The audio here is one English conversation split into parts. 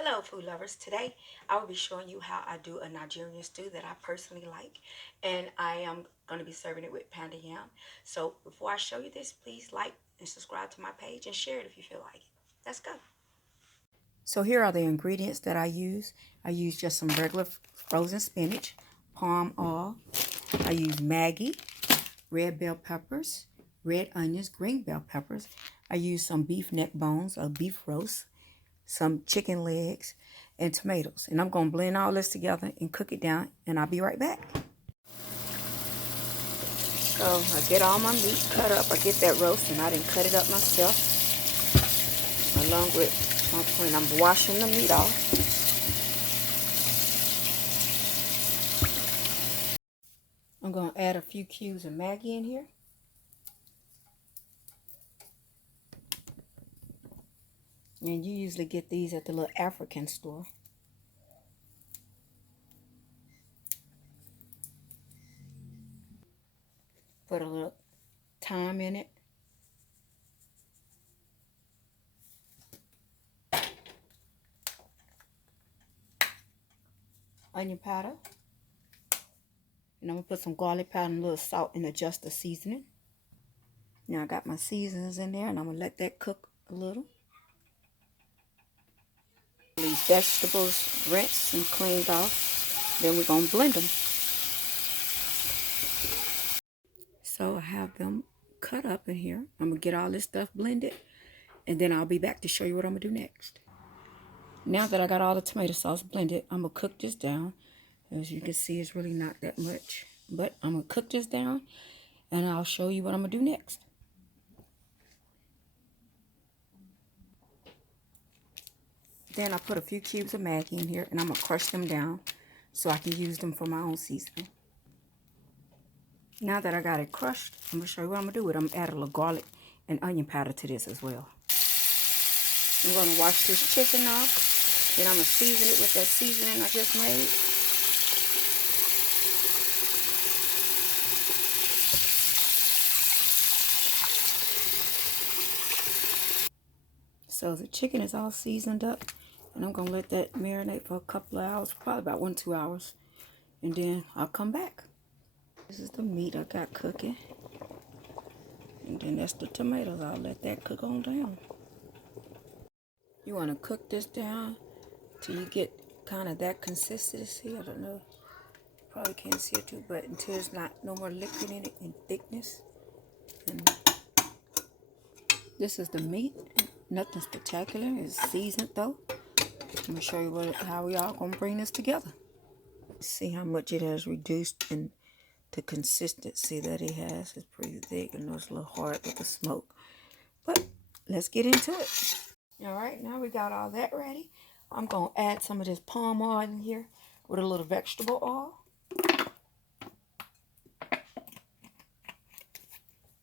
Hello, food lovers. Today I will be showing you how I do a Nigerian stew that I personally like, and I am going to be serving it with panda yam. So before I show you this, please like and subscribe to my page and share it if you feel like it. Let's go. So here are the ingredients that I use. I use just some regular frozen spinach, palm oil. I use Maggi, red bell peppers, red onions, green bell peppers. I use some beef neck bones or beef roast, some chicken legs, and tomatoes. And I'm going to blend all this together and cook it down, and I'll be right back. So I get all my meat cut up. I get that roast, and I didn't cut it up myself, along with my point. I'm washing the meat off. I'm going to add a few cubes of Maggi in here. And you usually get these at the little African store. Put a little thyme in it. Onion powder. And I'm going to put some garlic powder and a little salt and adjust the seasoning. Now I got my seasonings in there, and I'm going to let that cook a little. These vegetables rinsed and cleaned off. Then we're going to blend them. So I have them cut up in here. I'm going to get all this stuff blended, and then I'll be back to show you what I'm going to do next. Now that I got all the tomato sauce blended, I'm going to cook this down. As you can see, it's really not that much. But I'm going to cook this down, and I'll show you what I'm going to do next. Then I put a few cubes of Maggi in here, and I'm going to crush them down so I can use them for my own seasoning. Now that I got it crushed, I'm going to show you what I'm going to do with it. I'm going to add a little garlic and onion powder to this as well. I'm going to wash this chicken off. Then I'm going to season it with that seasoning I just made. So the chicken is all seasoned up. And I'm going to let that marinate for a couple of hours, probably about 1-2 hours. And then I'll come back. This is the meat I got cooking. And then that's the tomatoes. I'll let that cook on down. You want to cook this down till you get kind of that consistency. I don't know. Probably can't see it too, but until there's not no more liquid in it in thickness. And this is the meat. Nothing spectacular. It's seasoned though. I'm going to show you how we all going to bring this together. See how much it has reduced in the consistency that it has. It's pretty thick. I know it's a little hard with the smoke. But let's get into it. Alright, now we got all that ready. I'm going to add some of this palm oil in here with a little vegetable oil.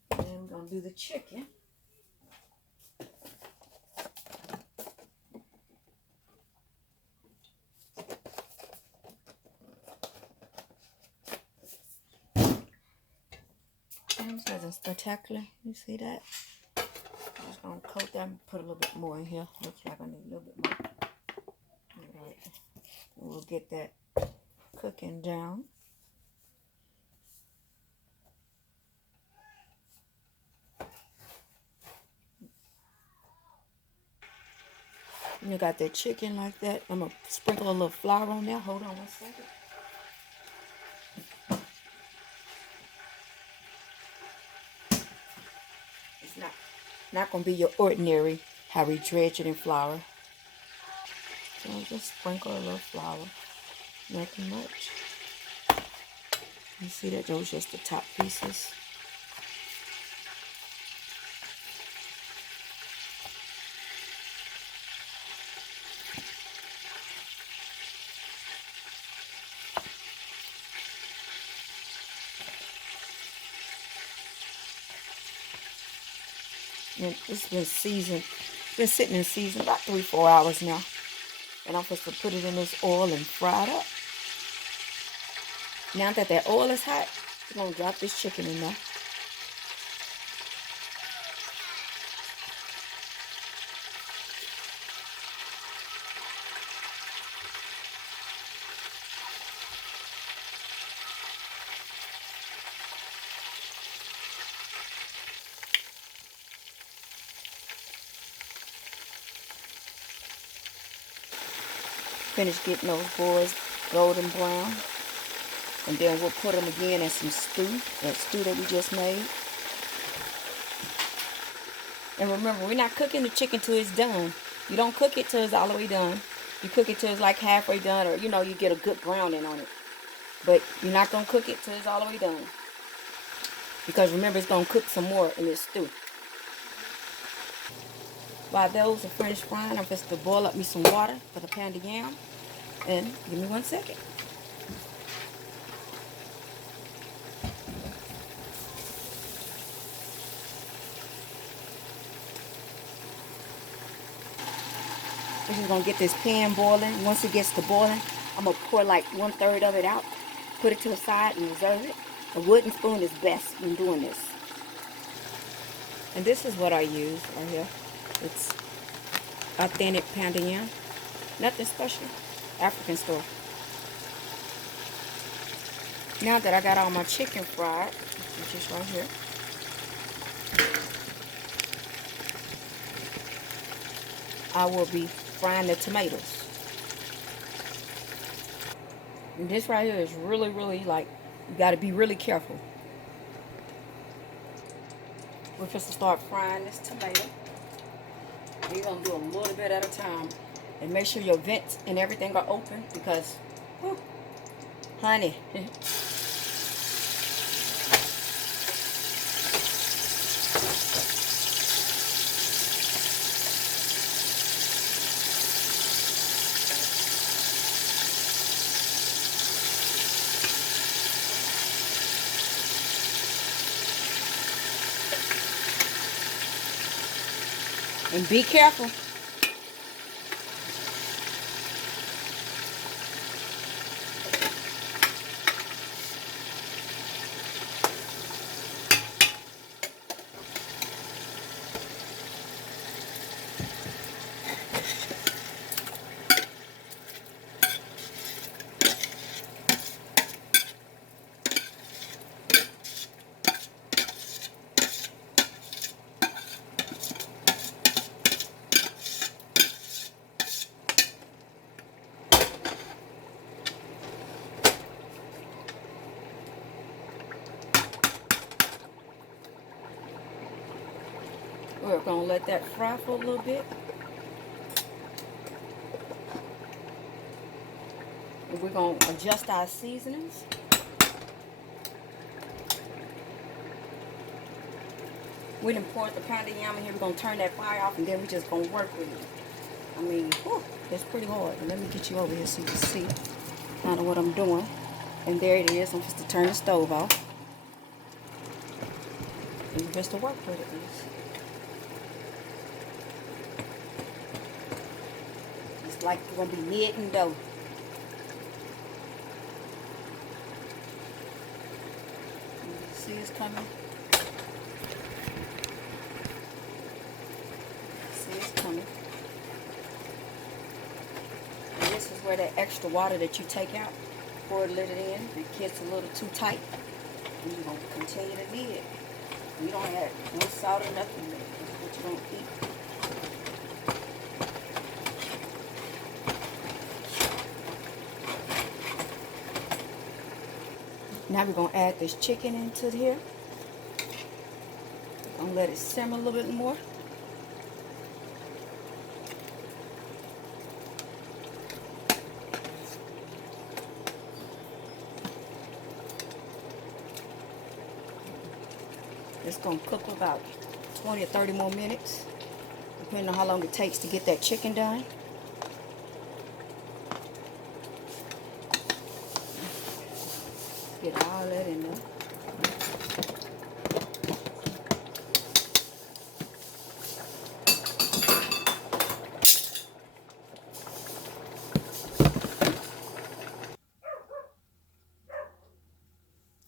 And then we're going to do the chicken. Nothing spectacular. You see that? I'm just going to coat that and put a little bit more in here. Looks like I need a little bit more. Alright. We'll get that cooking down. You got that chicken like that. I'm going to sprinkle a little flour on there. Hold on 1 second. It's not going to be your ordinary how we dredge it in flour. So I'll just sprinkle a little flour. Nothing much. You see that? Those just the top pieces. And it's been seasoned, been sitting in season about 3-4 hours now. And I'm supposed to put it in this oil and fry it up. Now that that oil is hot, we're going to drop this chicken in there. Finish getting those boys golden brown. And then we'll put them again in some stew, that stew that we just made. And remember, we're not cooking the chicken till it's done. You don't cook it till it's all the way done. You cook it till it's like halfway done, or you get a good browning on it. But you're not going to cook it till it's all the way done. Because remember, it's going to cook some more in this stew. While those are finished frying, I'm just to boil up me some water for the pounded yam. And give me 1 second. We're just going to get this pan boiling. Once it gets to boiling, I'm going to pour like 1/3 of it out. Put it to the side and reserve it. A wooden spoon is best when doing this. And this is what I use right here. It's authentic pounded yam. Nothing special. African store. Now that I got all my chicken fried, which is right here, I will be frying the tomatoes. And this right here is really, really like, you got to be really careful. We're just to start frying this tomato. You're going to do a little bit at a time. And make sure your vents and everything are open because, whew, honey. And be careful. We're going to let that fry for a little bit. And we're going to adjust our seasonings. We done poured the pounded yam in here. We're going to turn that fire off and then we're just going to work with it. I mean, whew, it's pretty hard. But let me get you over here so you can see kind of what I'm doing. And there it is. I'm just to turn the stove off. And you're just to work with it. It's like you're going to be kneading dough. See it's coming? See it's coming. And this is where that extra water that you take out, pour it, let it in. If it gets a little too tight, and you're going to continue to knead it. You don't add no salt or nothing. That's what you don't eat. Now we're going to add this chicken into here. I'm going to let it simmer a little bit more. It's going to cook for about 20 or 30 more minutes, depending on how long it takes to get that chicken done. Get all that in there.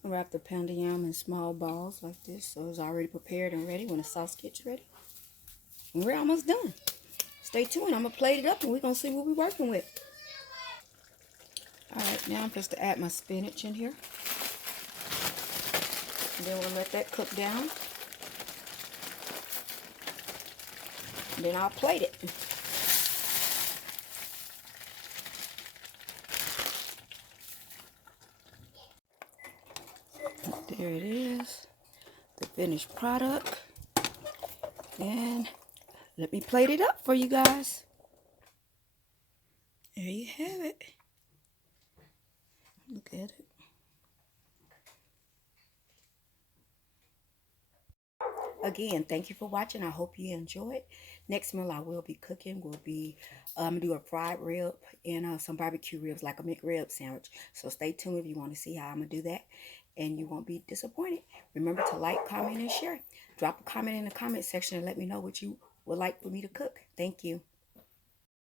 Wrap the pounded yam in small balls like this so it's already prepared and ready when the sauce gets ready. And we're almost done. Stay tuned. I'm going to plate it up and we're going to see what we're working with. Alright, now I'm just to add my spinach in here. And then we'll let that cook down. And then I'll plate it. Here it is, the finished product. And let me plate it up for you guys. There you have it. Look at it. Again, thank you for watching. I hope you enjoyed. Next meal I will be cooking will be do a fried rib and some barbecue ribs, like a McRib sandwich. So stay tuned if you want to see how I'm gonna do that, and you won't be disappointed. Remember to like, comment, and share. Drop a comment in the comment section and let me know what you would like for me to cook. Thank you.